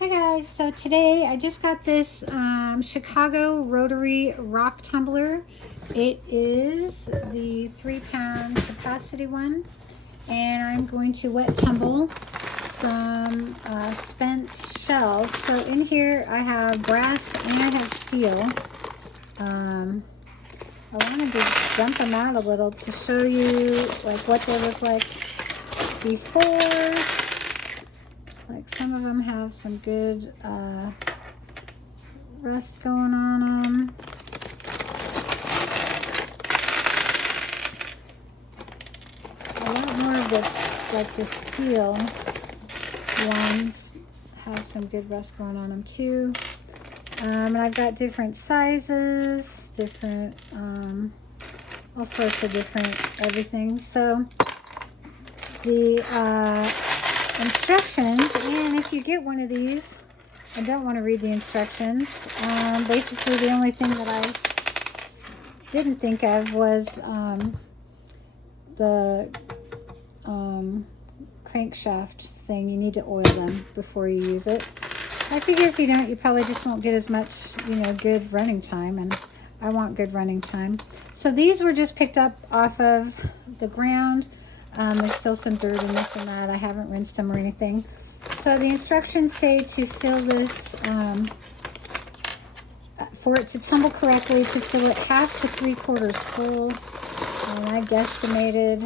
Hi guys, so today I just got this Chicago Rotary Rock Tumbler. It is the 3-pound capacity one, and I'm going to wet tumble some spent shells. So in here I have brass and I have steel. I wanted to dump them out a little to show you like what they look like before. Like some of them have some good rust going on them. A lot more of this, like the steel ones, have some good rust going on them too. And I've got different sizes, different, all sorts of different everything. So the instructions, and if you get one of these and don't want to read the instructions, basically the only thing that I didn't think of was the crankshaft thing. You need to oil them before you use it. I figure if you don't, you probably just won't get as much, good running time, and I want good running time. So these were just picked up off of the ground. There's still some dirt in this and that. I haven't rinsed them or anything. So the instructions say to fill this, for it to tumble correctly, to fill it half to 3/4 full. And I guesstimated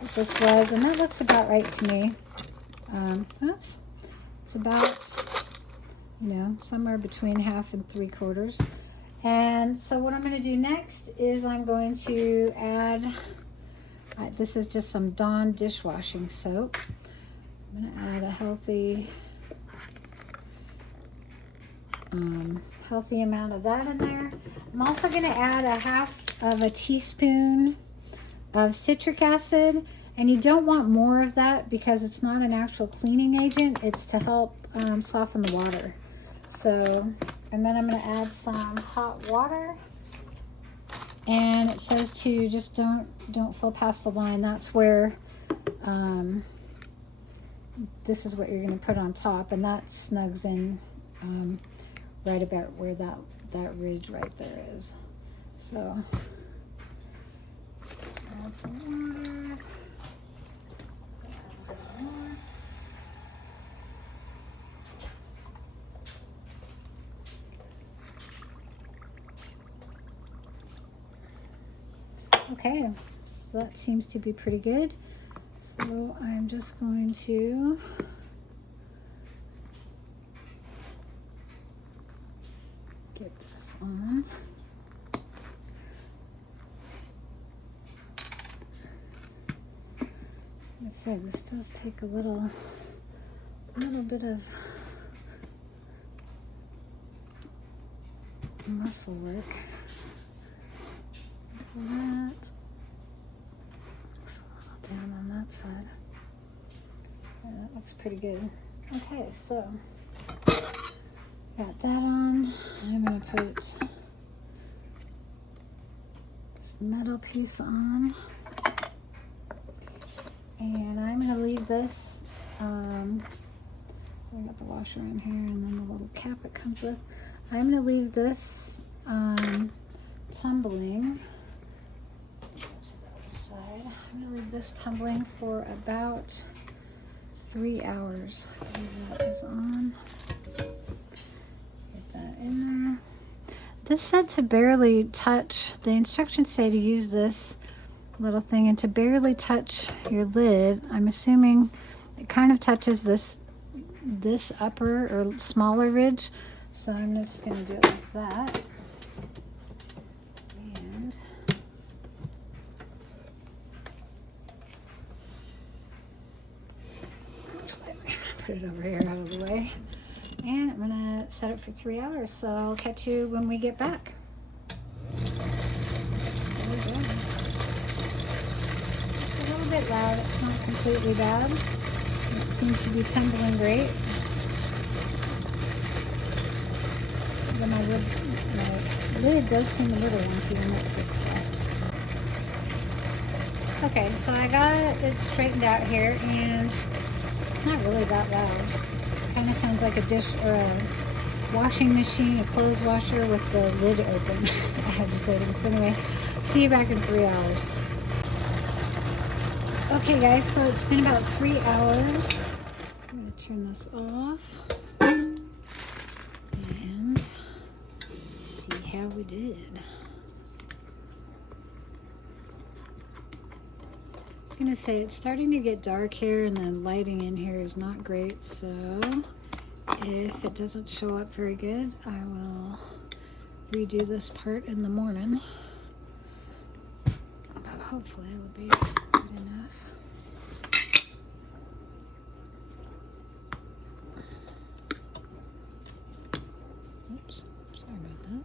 what this was, and that looks about right to me. Oops. It's about, somewhere between half and 3/4. And so what I'm going to do next is I'm going to add, this is just some Dawn dishwashing soap. I'm going to add a healthy amount of that in there. I'm also going to add a half of a teaspoon of citric acid, and you don't want more of that because it's not an actual cleaning agent. It's to help soften the water. So, and then I'm going to add some hot water. And it says to just don't fill past the line. That's where this is what you're going to put on top, and that snugs in right about where that ridge right there is. So add some water. Add a bit more. Okay, so that seems to be pretty good. So I'm just going to get this on. Like I said, this does take a little bit of muscle work. That looks a little down on that side. Yeah, that looks pretty good. Okay, so got that on. I'm going to put this metal piece on, and I'm going to leave this. So I got the washer in here, and then the little cap it comes with. I'm going to leave this tumbling. I'm going to leave this tumbling for about 3 hours. That is on. Get that in there. This said to barely touch. The instructions say to use this little thing and to barely touch your lid. I'm assuming it kind of touches this upper or smaller ridge. So I'm just going to do it like that. Put it over here out of the way, and I'm gonna set it for 3 hours, so I'll catch you when we get back. There we go. It's a little bit loud. It's not completely bad. It seems to be tumbling great. Then my lid does seem a little wonky. I might fix that. Okay, so I got it straightened out here, and it's not really that loud. It kind of sounds sounds like a dish or a washing machine, a clothes washer with the lid open. Agitating. So anyway, see you back in 3 hours. Okay guys, so it's been about 3 hours. I'm going to turn this off and see how we did. I was going to say it's starting to get dark here and the lighting in here is not great, so if it doesn't show up very good, I will redo this part in the morning. But hopefully it'll be good enough. Oops, sorry about that.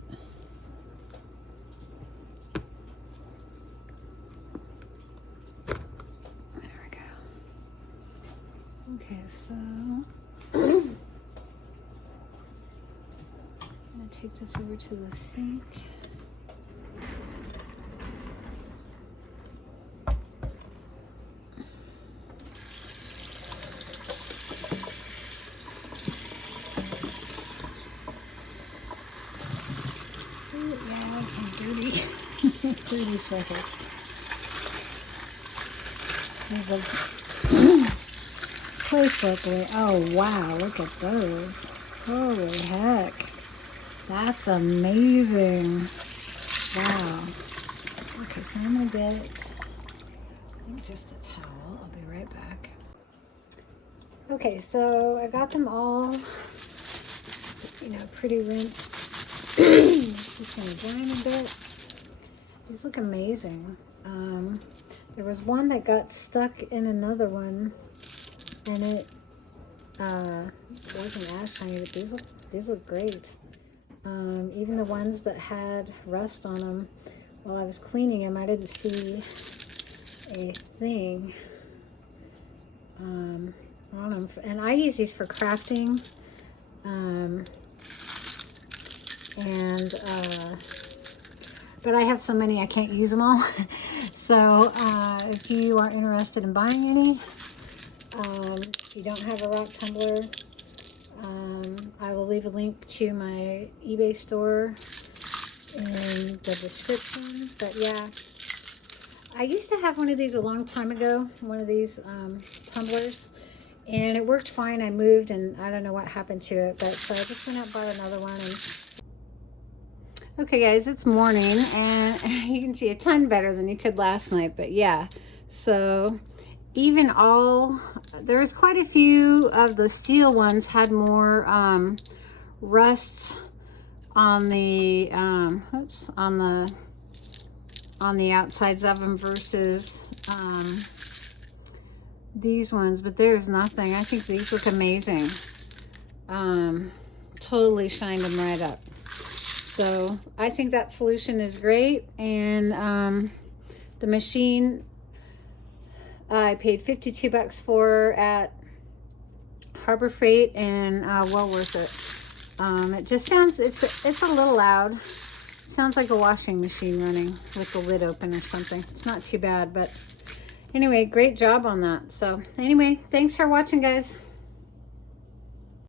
There we go. Okay, so I'm gonna take this over to the sink. Dirty circles. There's a place locally. Oh wow, look at those. Holy heck. That's amazing. Wow. Okay, so I'm gonna get, I think just a towel. I'll be right back. Okay, so I got them all, pretty rinsed. It's just gonna dry them a bit. These look amazing. There was one that got stuck in another one, and it wasn't as shiny, but these look great. Even the ones that had rust on them, while I was cleaning them, I didn't see a thing on them. And I use these for crafting, but I have so many I can't use them all. So if you are interested in buying any, if you don't have a rock tumbler, I will leave a link to my eBay store in the description. But yeah, I used to have one of these a long time ago, one of these tumblers, and it worked fine. I moved and I don't know what happened to it, but so I just went out and bought another one. Okay guys, it's morning and you can see a ton better than you could last night, but yeah, so even there's quite a few of the steel ones had more rust on the on the outsides of them versus these ones, but there's nothing. I think these look amazing. Totally shined them right up. So I think that solution is great, and the machine I paid 52 bucks for at Harbor Freight, and well worth it. It just sounds, it's a little loud. It sounds like a washing machine running with the lid open or something. It's not too bad, but anyway, great job on that. So anyway, thanks for watching guys.